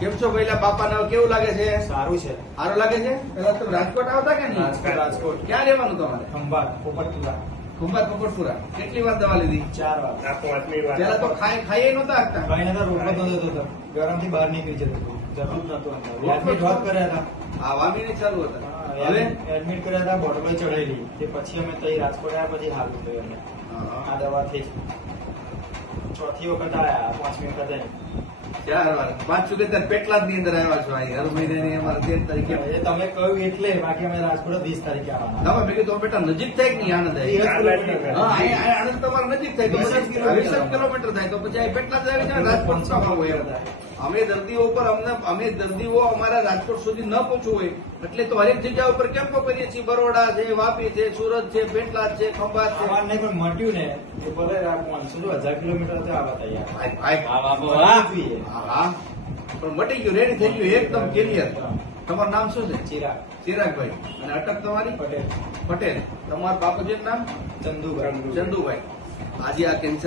કેમ છો પહેલા બાપાને કેવું લાગે છે? સારું છે. સારું લાગે છે? પેલા તો રાજકોટ આવતા કે નહીં? રાજકોટ. ક્યાં રહેવાનું તમારે? ખંભાત, પોપટપુરા. ખંભાત પોપટપુરા. કેટલી વાર દવા લીધી? 4 વાર. પેલા તો ખાઈએ નતા આગતા. કઈ નતા, રોટલો તો નતો થતો. ગરમથી બહાર નીકળી જતો હતો. જરૂર નતો અંદર. એડમિટ વાત કર્યા હતા. આ વામીને ચાલુ હતા. હવે એડમિટ કર્યા હતા, બોટલો ચડાયેલી. તે પછી અમે તઈ રાજકોટ આવ્યા પછી હાલ થયું અમને. આ દવાથી ચોથી વખત આવ્યા, 5મી વખત આવી. 4 વાર 5 સુગેતર પેટલાદ ની અંદર આવ્યા છો. હર મહિનાની અમારે 13 તારીખે. એ તમે કહ્યું એટલે બાકી અમે રાજકોટ 20 તારીખે આવવાના. તમે મેં કીધું બેટા નજીક થાય કે નહીં આણંદ આવે? 30 કિલોમીટર. હા, અહીંયા આણંદ તમારે નજીક થાય તો 20 પછી કિલોમીટર. 20 કિલોમીટર થાય તો પછી આ પેટલાદ આવી જાય રાજકોટ ન આવવું હોય એમ. અમે દર્દીઓ ઉપર અમે દર્દીઓ અમારા રાજકોટ સુધી ન પહોંચવું હોય એટલે તો હરેક જગ્યા ઉપર કેમ્પો કરીએ છીએ. બરોડા છે, વાપી છે, સુરત છે, પેટલાદ છે, ખંભાત છે. અમારે નહીં પણ મટ્યું ને એ ભલે 500 કિલોમીટર તો આવવા તૈયાર. હા, પણ મટી ગયું, રેડી થઈ ગયું, એકદમ ક્લિયર. તમારું નામ શું છે? ચિરાગ ચિરાગભાઈ. અને અટક તમારી? પટેલ. પટેલ. તમારા બાપુજીનું નામ? ચંદુભાઈ. ચંદુભાઈ. આજે આ કેન્સર